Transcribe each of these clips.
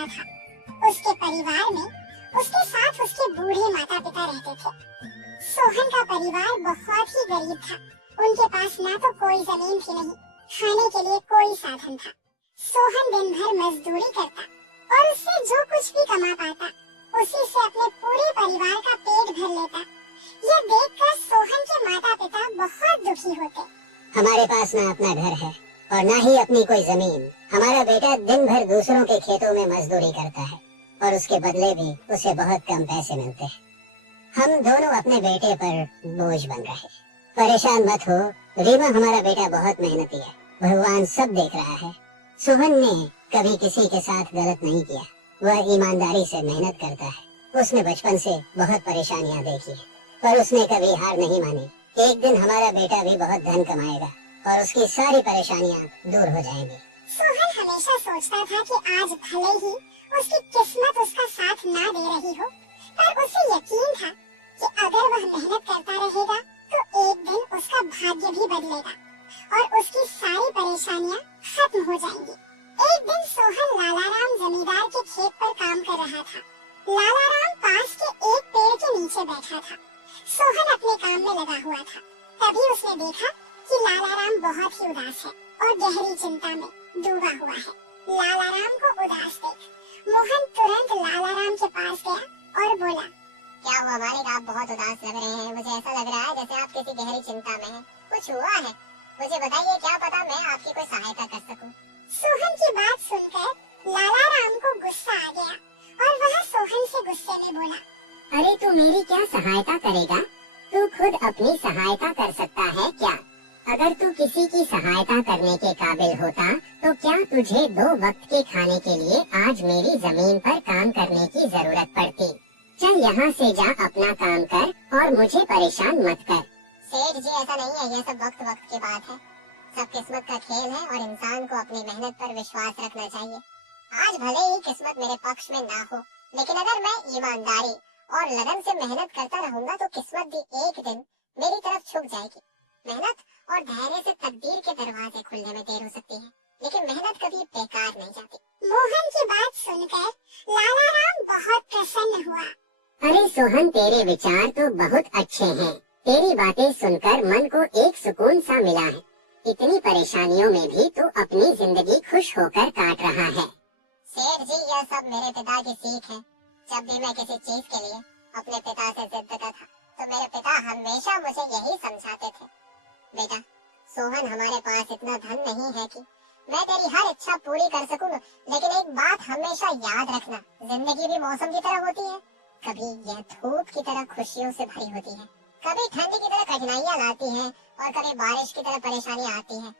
रहता था। उसके परिवार में उसके साथ उसके बूढ़े माता पिता रहते थे। सोहन का परिवार बहुत ही गरीब था। उनके पास ना तो कोई जमीन थी, नहीं खाने के लिए कोई साधन था। सोहन दिन भर मजदूरी करता और उससे जो कुछ भी कमा पाता उसी से अपने पूरे परिवार का पेट भर लेता। यह देखकर सोहन के माता पिता बहुत दुखी होते। हमारे पास ना अपना घर है और ना ही अपनी कोई जमीन। हमारा बेटा दिन भर दूसरों के खेतों में मजदूरी करता है और उसके बदले भी उसे बहुत कम पैसे मिलते हैं। हम दोनों अपने बेटे पर बोझ बन रहे। परेशान मत हो रीमा, हमारा बेटा बहुत मेहनती है। भगवान सब देख रहा है। सोहन ने कभी किसी के साथ गलत नहीं किया। वह ईमानदारी से मेहनत करता है। उसने बचपन से बहुत परेशानियां देखी है पर उसने कभी हार नहीं मानी। एक दिन हमारा बेटा भी बहुत धन कमाएगा और उसकी सारी परेशानियां दूर हो जाएंगी। सोहन हमेशा सोचता था कि आज भले ही उसकी किस्मत उसका साथ ना दे रही हो, पर उसे यकीन था कि अगर वह मेहनत करता रहेगा तो एक दिन उसका भाग्य भी बदलेगा और उसकी सारी परेशानियां खत्म हो जाएंगी। एक दिन सोहन लालाराम जमींदार के खेत पर काम कर रहा था। लालाराम पास के एक पेड़ के नीचे बैठा था। सोहन अपने काम में लगा हुआ था। तभी उसने देखा कि लालाराम बहुत ही उदास है और गहरी चिंता में डूबा हुआ है। लालाराम को उदास देख मोहन तुरंत लालाराम के पास गया और बोला, क्या हुआ मालिक, आप बहुत उदास लग रहे हैं। मुझे ऐसा लग रहा है जैसे आप किसी गहरी चिंता में हैं। कुछ हुआ है? मुझे बताइए, क्या पता मैं आपकी कोई सहायता कर सकूं। सोहन की बात सुनकर लालाराम को गुस्सा आ गया और वह सोहन से गुस्से में बोला, अरे तू मेरी क्या सहायता करेगा? तू खुद अपनी सहायता कर सकता है क्या? अगर तू किसी की सहायता करने के काबिल होता तो क्या तुझे 2 वक्त के खाने के लिए आज मेरी जमीन पर काम करने की जरूरत पड़ती? चल यहाँ से जा, अपना काम कर और मुझे परेशान मत कर। सेठ जी, ऐसा नहीं है। यह सब वक्त वक्त की बात है। सब किस्मत का खेल है और इंसान को अपनी मेहनत पर विश्वास रखना चाहिए। आज भले ही किस्मत मेरे पक्ष में ना हो, लेकिन अगर मैं ईमानदारी और लगन से मेहनत करता रहूंगा तो किस्मत भी एक दिन मेरी तरफ झुक जाएगी। मेहनत और धैर्य से तकदीर के दरवाजे खुलने में देर हो सकती है, लेकिन मेहनत कभी बेकार नहीं जाती। मोहन की बात सुनकर लालाराम बहुत प्रसन्न हुआ। अरे सोहन, तेरे विचार तो बहुत अच्छे हैं। तेरी बातें सुनकर मन को एक सुकून सा मिला है। इतनी परेशानियों में भी तू अपनी जिंदगी खुश होकर काट रहा है। सेठ जी, यह सब मेरे पिता की सीख है। जब भी मैं किसी चीज के लिए अपने पिता से जिद करता था तो मेरे पिता हमेशा मुझे यही समझाते थे, बेटा सोहन, हमारे पास इतना धन नहीं है कि मैं तेरी हर इच्छा पूरी कर सकूं, लेकिन एक बात हमेशा याद रखना, जिंदगी भी मौसम की तरह होती है। कभी यह धूप की तरह खुशियों से भरी होती है, कभी ठंड की तरह कठिनाइयां लाती है और कभी बारिश की तरह परेशानियां आती है।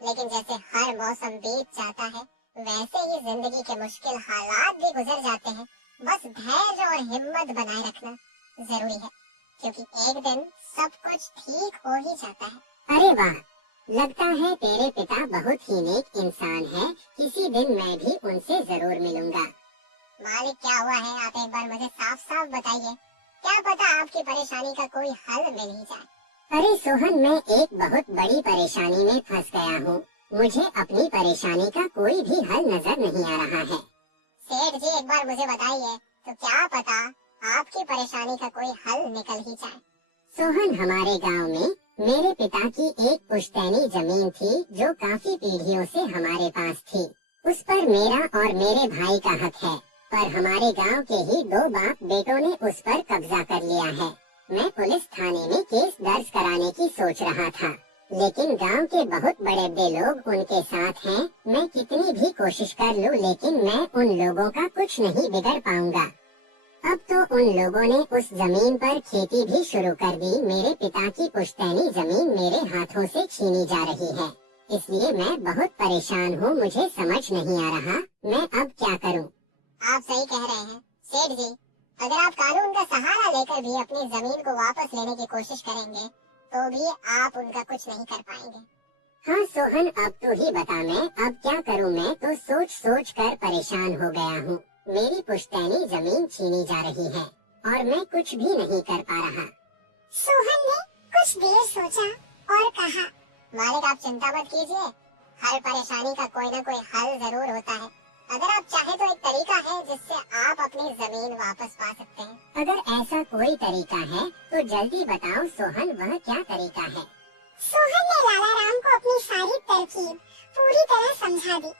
लेकिन जैसे हर मौसम बीत जाता है वैसे ही जिंदगी के मुश्किल हालात भी गुजर जाते हैं। बस धैर्य और हिम्मत बनाए रखना जरूरी है, क्योंकि एक दिन सब कुछ ठीक हो ही जाता है। अरे वाह, लगता है तेरे पिता बहुत ही नेक इंसान है। किसी दिन मैं भी उनसे जरूर मिलूंगा। मालिक, क्या हुआ है? आप एक बार मुझे साफ साफ बताइए। क्या पता आपकी परेशानी का कोई हल मिल ही जाए। अरे सोहन, मैं एक बहुत बड़ी परेशानी में फंस गया हूँ। मुझे अपनी परेशानी का कोई भी हल नजर नहीं आ रहा है। सेठ जी, एक बार मुझे बताइए, तो क्या पता आपकी परेशानी का कोई हल निकल ही जाए। सोहन, हमारे गांव में मेरे पिता की एक पुश्तैनी जमीन थी जो काफी पीढ़ियों से हमारे पास थी। उस पर मेरा और मेरे भाई का हक है, पर हमारे गांव के ही 2 बाप बेटों ने उस पर कब्जा कर लिया है। मैं पुलिस थाने में केस दर्ज कराने की सोच रहा था, लेकिन गांव के बहुत बड़े लोग उनके साथ हैं। मैं कितनी भी कोशिश कर लूं, लेकिन मैं उन लोगों का कुछ नहीं बिगड़ पाऊंगा। अब तो उन लोगों ने उस जमीन पर खेती भी शुरू कर दी। मेरे पिता की पुश्तैनी जमीन मेरे हाथों से छीनी जा रही है, इसलिए मैं बहुत परेशान हूँ। मुझे समझ नहीं आ रहा मैं अब क्या करूँ। आप सही कह रहे हैं सेठ जी। अगर आप कानून का सहारा लेकर भी अपनी जमीन को वापस लेने की कोशिश करेंगे तो भी आप उनका कुछ नहीं कर पाएंगे। हाँ सोहन, अब तू ही बता, मैं अब क्या करूँ। मैं तो सोच सोच कर परेशान हो गया हूँ। मेरी पुश्तैनी जमीन छीनी जा रही है और मैं कुछ भी नहीं कर पा रहा। सोहन ने कुछ देर सोचा और कहा, मालिक, आप चिंता मत कीजिए। हर परेशानी का कोई ना कोई हल जरूर होता है। अगर आप चाहे तो एक तरीका है जिससे आप अपनी जमीन वापस पा सकते हैं। अगर ऐसा कोई तरीका है तो जल्दी बताओ सोहन, वह क्या तरीका है? सोहन ने लाला राम को अपनी सारी तरकीब पूरी तरह समझा दी।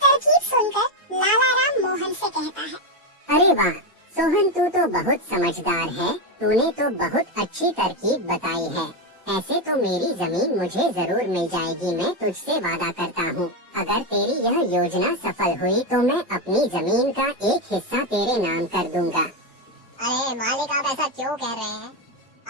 तरकीब सुनकर लाला राम मोहन से कहता है, अरे वाह सोहन, तू तो बहुत समझदार है। तूने तो बहुत अच्छी तरकीब बताई है। ऐसे तो मेरी जमीन मुझे जरूर मिल जाएगी। मैं तुझसे वादा करता हूँ, अगर तेरी यह योजना सफल हुई तो मैं अपनी जमीन का एक हिस्सा तेरे नाम कर दूंगा। अरे मालिक, आप ऐसा क्यों कह रहे हैं?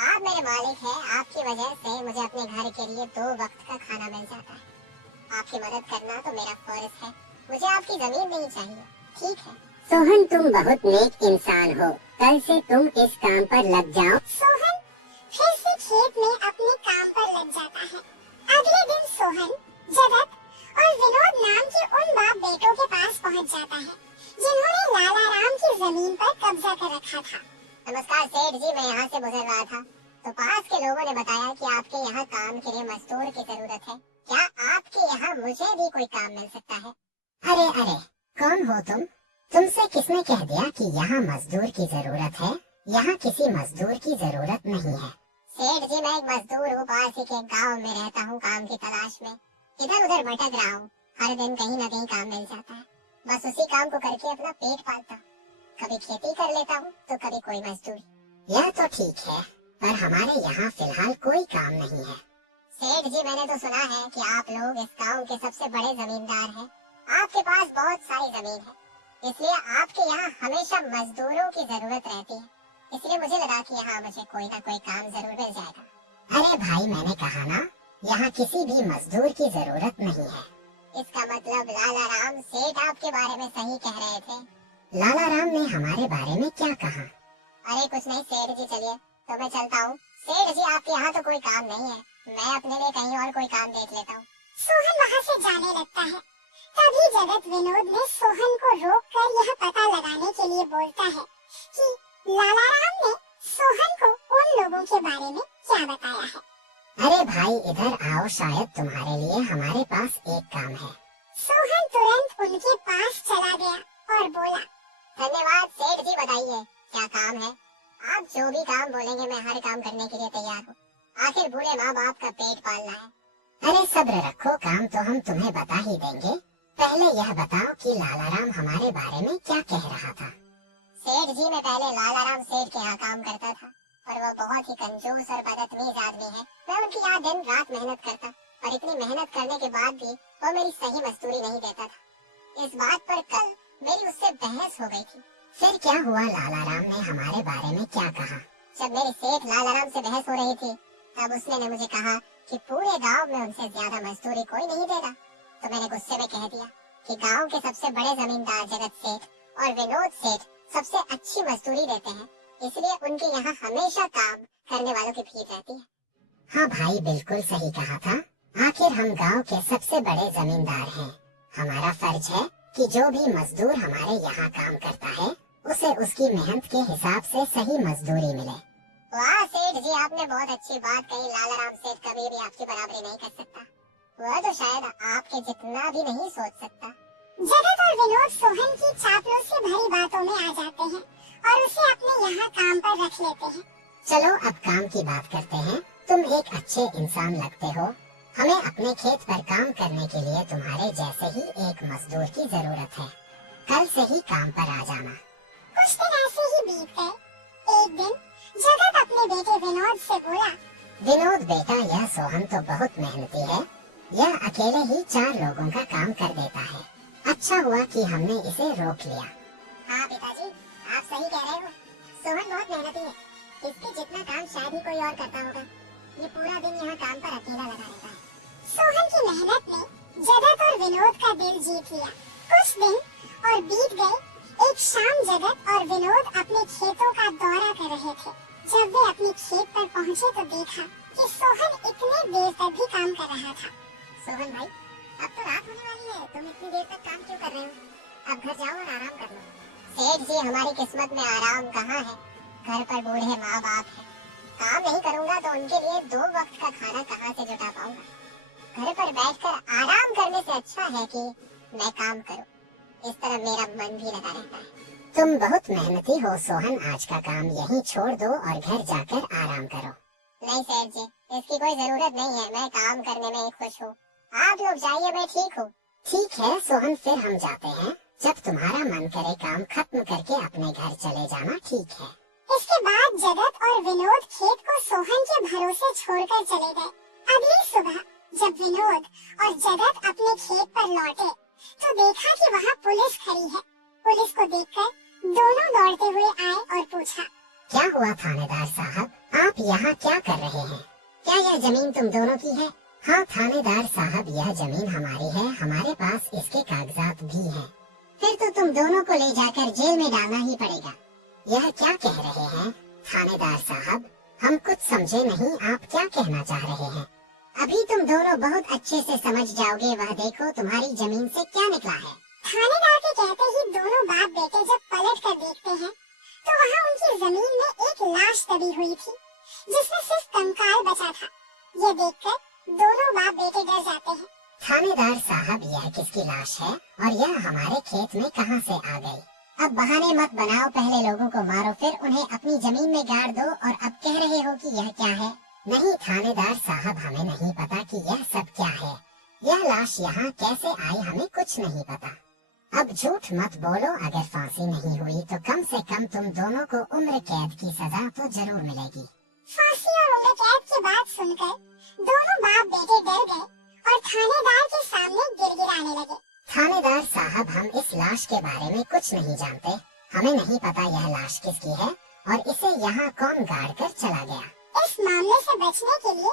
आप मेरे मालिक हैं। आपकी वजह से मुझे अपने घर के लिए 2 वक्त का खाना मिल जाता है। आपकी मदद करना तो मेरा फर्ज है। मुझे आपकी जमीन नहीं चाहिए, ठीक है? सोहन, तुम बहुत नेक इंसान हो। कल से तुम इस काम पर लग जाओ। सोहन फिर से खेत में अपने काम पर लग जाता है। अगले दिन सोहन जगत और विनोद नाम के उन बाप बेटों के पास पहुंच जाता है जिन्होंने लाला राम की जमीन पर कब्जा कर रखा था। नमस्कार सेठ जी, मैं यहाँ से गुजर रहा था तो पास के लोगों ने बताया कि आपके यहाँ काम के लिए मजदूर की जरूरत है। क्या आपके यहाँ मुझे भी कोई काम मिल सकता है? अरे अरे, कौन हो तुम? तुमसे किसने कह दिया कि यहाँ मजदूर की जरूरत है? यहाँ किसी मजदूर की जरूरत नहीं है। सेठ जी, मैं एक मजदूर हूँ। पास ही के गाँव में रहता हूँ काम की तलाश में। इधर उधर भटक रहा हूँ। हर दिन कहीं न कहीं काम मिल जाता है। बस उसी काम को करके अपना पेट पालता हूँ। कभी खेती कर लेता हूँ तो कभी कोई मजदूरी। यह तो ठीक है, पर हमारे यहाँ फिलहाल कोई काम नहीं है। सेठ जी, मैंने तो सुना है कि आप लोग इस गाँव के सबसे बड़े जमींदार हैं। आपके पास बहुत सारी जमीन है, इसलिए आपके यहाँ हमेशा मजदूरों की जरूरत रहती है। इसलिए मुझे लगा कि यहाँ मुझे कोई ना कोई काम जरूर मिल जाएगा। अरे भाई, मैंने कहा ना, यहाँ किसी भी मजदूर की जरूरत नहीं है। इसका मतलब लाला राम सेठ आपके बारे में सही कह रहे थे। लाला राम ने हमारे बारे में क्या कहा? अरे कुछ नहीं सेठ जी, चलिए तो मैं चलता हूँ। सेठ जी, आपके यहाँ तो कोई काम नहीं है, मैं अपने लिए कहीं और कोई काम देख लेता हूँ। सोहन वहाँ से जाने लगता है। तभी जगत विनोद ने सोहन को रोककर यह पता लगाने के लिए बोलता है कि लाला राम ने सोहन को उन लोगों के बारे में क्या बताया है। अरे भाई, इधर आओ, शायद तुम्हारे लिए हमारे पास एक काम है। सोहन तुरंत उनके पास चला गया और बोला, धन्यवाद सेठ जी, बताइए क्या काम है? आप जो भी काम बोलेंगे मैं हर काम करने के लिए तैयार हूँ। आखिर बूढ़े माँ बाप का पेट पालना है। अरे सब्र रखो, काम तो हम तुम्हें बता ही देंगे। पहले यह बताओ कि लाला राम हमारे बारे में क्या कह रहा था? सेठ जी, मैं पहले लाला राम सेठ के यहाँ काम करता था और वह बहुत ही कंजूस और बदतमीज आदमी है। मैं उनकी यहाँ दिन रात मेहनत करता और इतनी मेहनत करने के बाद भी वो मेरी सही मजदूरी नहीं देता था। इस बात पर कल मेरी उससे बहस हो गई थी। फिर क्या हुआ? लाला राम ने हमारे बारे में क्या कहा? जब मेरी सेठ लाला राम से बहस हो रही थी तब उसने मुझे कहा कि पूरे गांव में उनसे ज्यादा मजदूरी कोई नहीं देगा। तो मैंने गुस्से में कह दिया कि गांव के सबसे बड़े जमींदार जगत सेठ और विनोद सेठ सबसे अच्छी मजदूरी देते हैं, इसलिए उनके यहाँ हमेशा काम करने वालों की भीड़ रहती है। हाँ भाई, बिल्कुल सही कहा था। आखिर हम गांव के सबसे बड़े जमींदार हैं। हमारा फर्ज है कि जो भी मजदूर हमारे यहाँ काम करता है उसे उसकी मेहनत के हिसाब से सही मजदूरी मिले। वाह सेठ जी, आपने बहुत अच्छी बात कही। लाला राम सेठ कभी भी आपकी बराबरी नहीं कर सकता। वह तो शायद आपके जितना भी नहीं सोच सकता। जगत और विनोद सोहन की चापलूस से भरी बातों में आ जाते हैं और उसे अपने यहाँ काम पर रख लेते हैं। चलो अब काम की बात करते हैं। तुम एक अच्छे इंसान लगते हो। हमें अपने खेत पर काम करने के लिए तुम्हारे जैसे ही एक मजदूर की जरूरत है। कल से ही काम पर आ जाना। कुछ दिन ऐसे ही बीत गए। एक दिन जगत अपने बेटे विनोद से बोला, विनोद बेटा, यह सोहन तो बहुत मेहनती है। यह अकेले ही 4 लोगों का काम कर देता है। अच्छा हुआ कि हमने इसे रोक लिया। हाँ पिताजी, आप सही कह रहे हो। सोहन बहुत मेहनती है। इसके जितना काम शायद ही कोई और करता होगा। ये पूरा दिन यहाँ काम पर अकेला लगा रहता है। सोहन की मेहनत ने जगत और विनोद का दिल जीत लिया। कुछ दिन और बीत गए। एक शाम जगत और विनोद अपने खेतों का दौरा कर रहे थे। जब वे अपने खेत पर पहुँचे तो देखा कि सोहन इतने देर तक भी काम कर रहा था। सोहन भाई, अब तो रात होने वाली है, तुम इतनी देर तक काम क्यों कर रहे हो? अब घर जाओ और आराम कर लो। सेठ जी, हमारी किस्मत में आराम कहाँ है? घर पर बूढ़े माँ बाप है। काम नहीं करूँगा तो उनके लिए 2 वक्त का खाना कहाँ से जुटा पाऊंगा? घर पर बैठकर आराम करने से अच्छा है कि मैं काम करूँ। इस तरह मेरा मन भी लगा रहता है। तुम बहुत मेहनती हो सोहन, आज का काम यहीं छोड़ दो और घर जाकर आराम करो। नहीं सेठ जी, इसकी कोई जरूरत नहीं है, मैं काम करने में ही खुश हूँ। आप लोग जाइए, मैं ठीक हूँ। ठीक है सोहन, फिर हम जाते हैं। जब तुम्हारा मन करे काम खत्म करके अपने घर चले जाना, ठीक है। इसके बाद जगत और विनोद खेत को सोहन के भरोसे छोड़कर चले गए। अगली सुबह जब विनोद और जगत अपने खेत पर लौटे तो देखा कि वहाँ पुलिस खड़ी है। पुलिस को देखकर दोनों दौड़ते हुए आए और पूछा, क्या हुआ थानेदार साहब, आप यहाँ क्या कर रहे हैं? क्या यह जमीन तुम दोनों की है? हाँ थानेदार साहब, यह जमीन हमारी है, हमारे पास इसके कागजात भी हैं। फिर तो तुम दोनों को ले जाकर जेल में डालना ही पड़ेगा। यह क्या कह रहे हैं थानेदार साहब, हम कुछ समझे नहीं, आप क्या कहना चाह रहे हैं? अभी तुम दोनों बहुत अच्छे से समझ जाओगे, वह देखो तुम्हारी जमीन से क्या निकला है। थानेदार के कहते ही दोनों बाप बेटे जब पलट कर देखते हैं तो वहाँ उनकी जमीन में एक लाश दबी हुई थी जिसमें सिर्फ कंकाल बचा था। ये देखकर दोनों बाप बेटे डर जाते हैं। थानेदार साहब, यह किसकी लाश है और यह हमारे खेत में कहाँ से आ गई? अब बहाने मत बनाओ, पहले लोगों को मारो, फिर उन्हें अपनी जमीन में गाड़ दो और अब कह रहे हो कि यह क्या है। नहीं थानेदार साहब, हमें नहीं पता कि यह सब क्या है। यह लाश यहाँ कैसे आई, हमें कुछ नहीं पता। अब झूठ मत बोलो, अगर फांसी नहीं हुई तो कम से कम तुम दोनों को उम्र कैद की सजा तो जरूर मिलेगी। फांसी और उम्र कैद की बात सुनकर दोनों बाप बेटे डर गए और थानेदार के सामने गिड़गिड़ाने लगे। थानेदार साहब, हम इस लाश के बारे में कुछ नहीं जानते, हमें नहीं पता यह लाश किसकी है और इसे यहाँ कौन गाड़ कर चला गया। इस मामले से बचने के लिए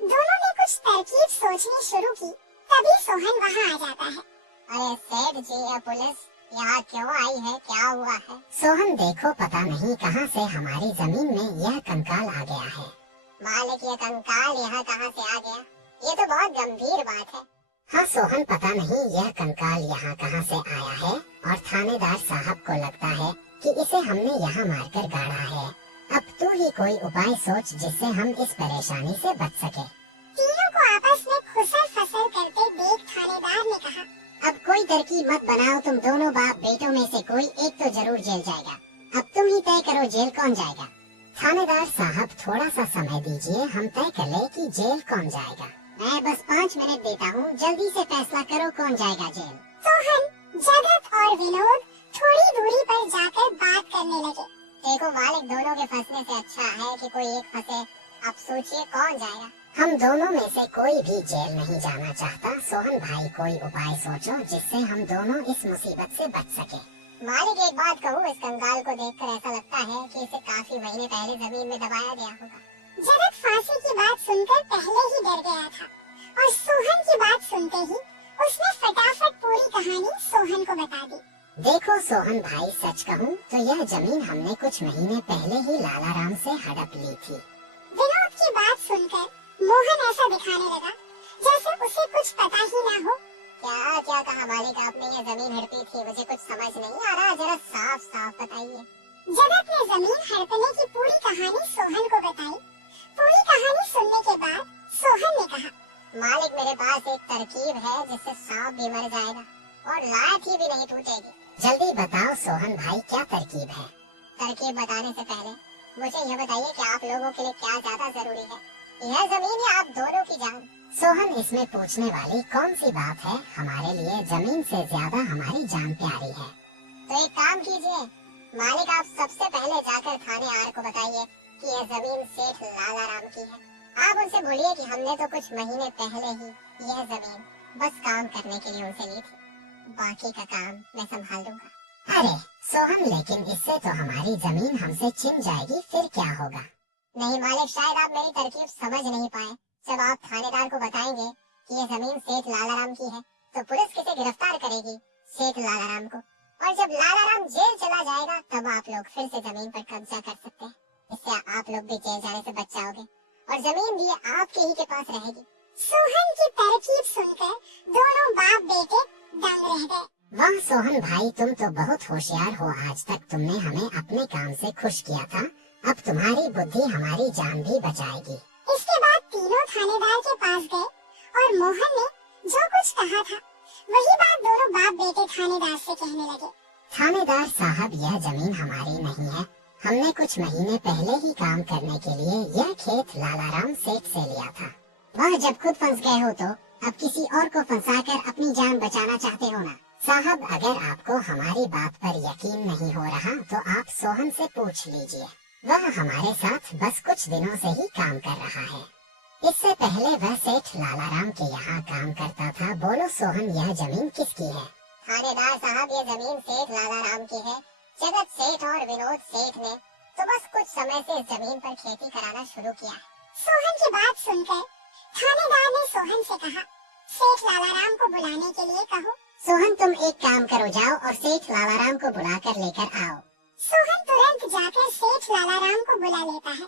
दोनों ने कुछ तरकीब सोचनी शुरू की। तभी सोहन वहाँ आ जाता है। अरे सेठ जी, यह पुलिस यहाँ क्यों आई है, क्या हुआ है? सोहन देखो, पता नहीं कहाँ से हमारी जमीन में यह कंकाल आ गया है। मालिक, ये कंकाल यहाँ कहाँ से आ गया? ये तो बहुत गंभीर बात है। हाँ सोहन, पता नहीं यह कंकाल यहाँ कहाँ से आया है और थानेदार साहब को लगता है कि इसे हमने यहाँ मारकर गाड़ा है। अब तू ही कोई उपाय सोच जिससे हम इस परेशानी से बच सके। तीनों को आपस में खुसर फसर करते देख थानेदार ने कहा, अब कोई तरकीब मत बनाओ, तुम दोनों बाप बेटों में से कोई एक तो जरूर जेल जाएगा। अब तुम ही तय करो जेल कौन जाएगा। थानेदार साहब, थोड़ा सा समय दीजिए, हम तय कर ले कि जेल कौन जाएगा। मैं बस 5 मिनट देता हूँ, जल्दी से फैसला करो कौन जाएगा जेल। सोहन, जगत और विनोद थोड़ी दूरी पर जाकर बात करने लगे। देखो मालिक, दोनों के फंसने से अच्छा है कि कोई एक फंसे। अब सोचिए कौन जाएगा। हम दोनों में से कोई भी जेल नहीं जाना चाहता। सोहन भाई, कोई उपाय सोचो जिससे हम दोनों इस मुसीबत से बच सके। मालिक, एक बात कहूँ, इस कंकाल को देखकर ऐसा लगता है कि इसे काफी महीने पहले जमीन में दबाया गया होगा। जगत फांसी की बात सुनकर पहले ही डर गया था और सोहन की बात सुनते ही उसने फटाफट पूरी कहानी सोहन को बता दी। देखो सोहन भाई, सच कहूँ तो यह जमीन हमने कुछ महीने पहले ही लालाराम से हड़प ली थी। विनोद की बात सुनकर मोहन ऐसा दिखाने लगा जैसे उसे कुछ पता ही ना हो। क्या क्या कहा मालिक आपने? ये जमीन हड़पी थी, मुझे कुछ समझ नहीं आ रहा, जरा साफ साफ बताइए। जगत ने जमीन हड़पने की पूरी कहानी सोहन को बताई। पूरी कहानी सुनने के बाद सोहन ने कहा, मालिक मेरे पास एक तरकीब है जिससे सांप भी मर जाएगा और लाठी भी नहीं टूटेगी। जल्दी बताओ सोहन भाई, क्या तरकीब है? तरकीब बताने से पहले मुझे यह बताइए कि आप लोगों के लिए क्या ज्यादा जरूरी है, यह जमीन या आप दोनों की जान? सोहन, इसमें पूछने वाली कौन सी बात है? हमारे लिए जमीन से ज्यादा हमारी जान प्यारी है। तो एक काम कीजिए मालिक, आप सबसे पहले जाकर थाने आर को बताइए कि यह जमीन सेठ लालाराम की है। आप उनसे बोलिए कि हमने तो कुछ महीने पहले ही यह जमीन बस काम करने के लिए उनसे ली थी, बाकी का काम मैं संभाल लूंगा। अरे सोहन, लेकिन इससे तो हमारी जमीन हमसे छिन जाएगी, फिर क्या होगा? नहीं मालिक, शायद आप मेरी तरकीब समझ नहीं पाए। जब आप थानेदार को बताएंगे कि ये जमीन सेठ लालाराम की है तो पुलिस किसे गिरफ्तार करेगी? सेठ लालाराम को। और जब लालाराम जेल चला जाएगा तब आप लोग फिर से जमीन पर कब्जा कर सकते हैं। इससे आप लोग भी जेल जाने से बच जाओगे और जमीन भी आपके ही के पास रहेगी। सोहन की तरकीब सुनकर दोनों बाप बेटे दंग रह गए। वाह सोहन भाई, तुम तो बहुत होशियार हो। आज तक तुमने हमें अपने काम से खुश किया था, अब तुम्हारी बुद्धि हमारी जान भी बचाएगी। इसके बाद तीनों थानेदार के पास गए और मोहन ने जो कुछ कहा था वही बात दोनों बाप बेटे थानेदार से कहने लगे। थानेदार साहब, यह जमीन हमारी नहीं है। हमने कुछ महीने पहले ही काम करने के लिए यह खेत लालाराम सेठ से लिया था। वह जब खुद फंस गए हो तो अब किसी और को फंसाकर अपनी जान बचाना चाहते हो ना? साहब, अगर आपको हमारी बात पर यकीन नहीं हो रहा तो आप सोहन से पूछ लीजिए। वह हमारे साथ बस कुछ दिनों से ही काम कर रहा है। इससे पहले वह सेठ लालाराम के यहाँ काम करता था। बोलो सोहन, यह जमीन किसकी है? थानेदार साहब, ये जमीन सेठ लालाराम की है। जगत सेठ और विनोद सेठ ने तो बस कुछ समय से इस जमीन पर खेती कराना शुरू किया है। सोहन की बात सुनकर थानेदार ने सोहन से कहा, सेठ लालाराम को बुलाने के लिए कहो। सोहन, तुम एक काम करो, जाओ और सेठ लालाराम को बुलाकर लेकर आओ। सोहन तुरंत जाकर सेठ लालाराम को बुला लेता है,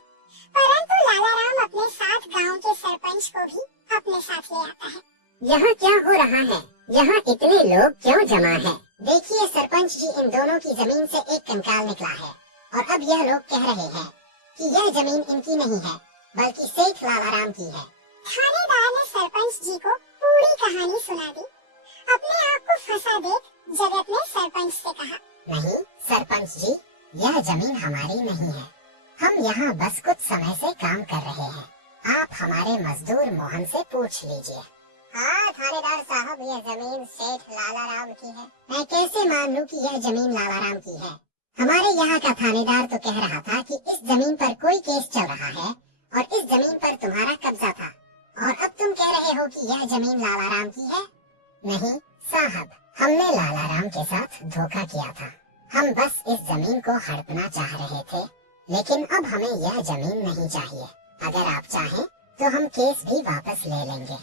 परंतु लालाराम अपने साथ गांव के सरपंच को भी अपने साथ ले आता है। यहाँ क्या हो रहा है? यहाँ इतने लोग क्यों जमा है? देखिए सरपंच जी, इन दोनों की जमीन से एक कंकाल निकला है और अब यह लोग कह रहे हैं कि यह जमीन इनकी नहीं है बल्कि सेठ लालाराम की है। थानेदार ने सरपंच जी को पूरी कहानी सुना दी। अपने आप को फंसा देख जगत ने सरपंच से कहा, नहीं सरपंच जी, यह जमीन हमारी नहीं है। हम यहाँ बस कुछ समय से काम कर रहे हैं। आप हमारे मजदूर मोहन से पूछ लीजिए। हाँ थानेदार साहब, यह जमीन सेठ लालाराम की है। मैं कैसे मान लूं कि यह जमीन लालाराम की है? हमारे यहाँ का थानेदार तो कह रहा था कि इस जमीन पर कोई केस चल रहा है और इस जमीन पर तुम्हारा कब्जा था, और अब तुम कह रहे हो कि यह जमीन लालाराम की है। नहीं साहब, हमने लालाराम के साथ धोखा किया था। हम बस इस जमीन को हड़पना चाह रहे थे, लेकिन अब हमें यह जमीन नहीं चाहिए। अगर आप चाहें तो हम केस भी वापस ले लेंगे।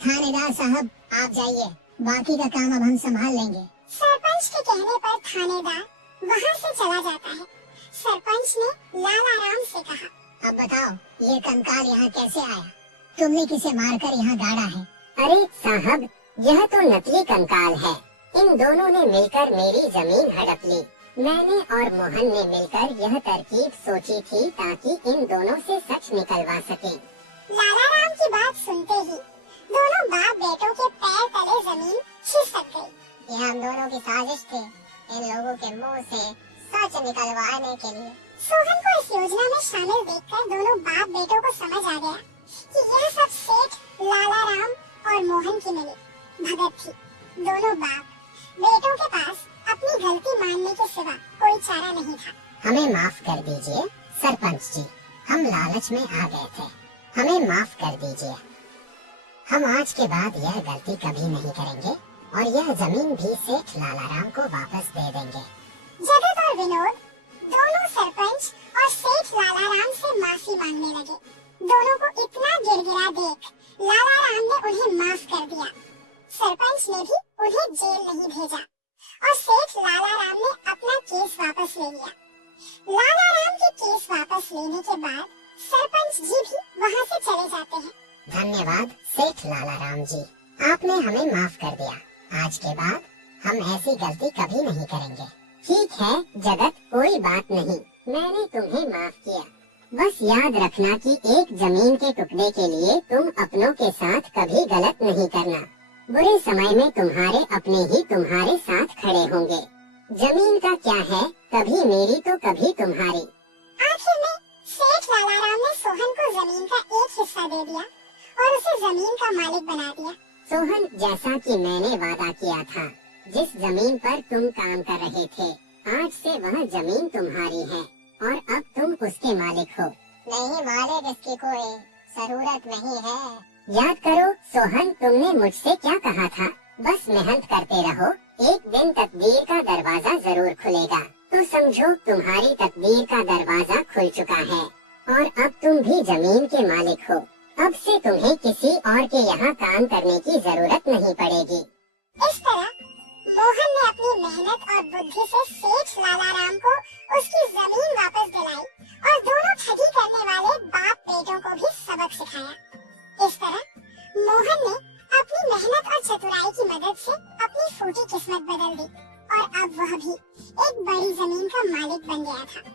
थानेदार साहब, आप जाइए, बाकी का काम अब हम संभाल लेंगे। सरपंच के कहने पर थानेदार वहाँ से चला जाता है। सरपंच ने लालाराम से कहा, अब बताओ, ये कंकाल यहाँ कैसे आया? तुमने किसे मारकर यहाँ गाड़ा है? अरे साहब, यह तो नकली कंकाल है। इन दोनों ने मिलकर मेरी जमीन हड़प ली। मैंने और मोहन ने मिलकर यह तरकीब सोची थी ताकि इन दोनों से सच निकलवा सके। लालाराम की बात सुनते ही दोनों बाप बेटों के पैर तले जमीन खिसक गई। यह हम दोनों की साजिश थी, इन लोगों के मुंह से सच निकलवाने के लिए। सोहन को इस योजना में शामिल देखकर दोनों बाप बेटों को समझ आ गया कि यह सब सेठ लालाराम और मोहन की मिली भगत थी। दोनों बाप बेटों के पास अपनी गलती मानने के सिवा कोई चारा नहीं था। हमें माफ कर दीजिए सरपंच जी, हम लालच में आ गए थे। हमें माफ कर दीजिए। हम आज के बाद यह गलती कभी नहीं करेंगे और यह जमीन भी सेठ लालाराम को वापस दे देंगे। जगत और विनोद दोनों सरपंच और सेठ लालाराम से माफी मांगने लगे। दोनों को इतना गिड़गिड़ा देख लालाराम ने उन्हें माफ कर दिया। सरपंच ने भी उन्हें जेल नहीं भेजा और सेठ लालाराम ने अपना केस वापस ले लिया। लालाराम के केस वापस लेने के बाद सरपंच जी भी वहाँ से चले जाते हैं। धन्यवाद सेठ लालाराम जी, आपने हमें माफ कर दिया। आज के बाद हम ऐसी गलती कभी नहीं करेंगे। ठीक है जगत, कोई बात नहीं, मैंने तुम्हें माफ किया। बस याद रखना कि एक जमीन के टुकड़े के लिए तुम अपनों के साथ कभी गलत नहीं करना। बुरे समय में तुम्हारे अपने ही तुम्हारे साथ खड़े होंगे। जमीन का क्या है, कभी मेरी तो कभी तुम्हारी। आखिर में सेठ लालाराम ने सोहन को जमीन का एक हिस्सा दे दिया और उसे जमीन का मालिक बना दिया। सोहन, जैसा कि मैंने वादा किया था, जिस जमीन पर तुम काम कर रहे थे, आज से वह जमीन तुम्हारी है और अब तुम उसके मालिक हो। नहीं मालिक, इसकी कोई जरूरत नहीं है। याद करो सोहन, तुमने मुझसे क्या कहा था? बस मेहनत करते रहो, एक दिन तकदीर का दरवाजा जरूर खुलेगा। तो समझो तुम्हारी तकदीर का दरवाजा खुल चुका है और अब तुम भी जमीन के मालिक हो। अब से तुम्हें किसी और के यहाँ काम करने की जरूरत नहीं पड़ेगी। इस तरह मोहन ने अपनी मेहनत और बुद्धि से सेठ लालाराम को उसकी जमीन वापस दिलाई और दोनों ठगी करने वाले बाप बेटों को भी सबक सिखाया। इस तरह मोहन ने अपनी मेहनत और चतुराई की मदद से अपनी फूटी किस्मत बदल दी और अब वह भी एक बड़ी जमीन का मालिक बन गया था।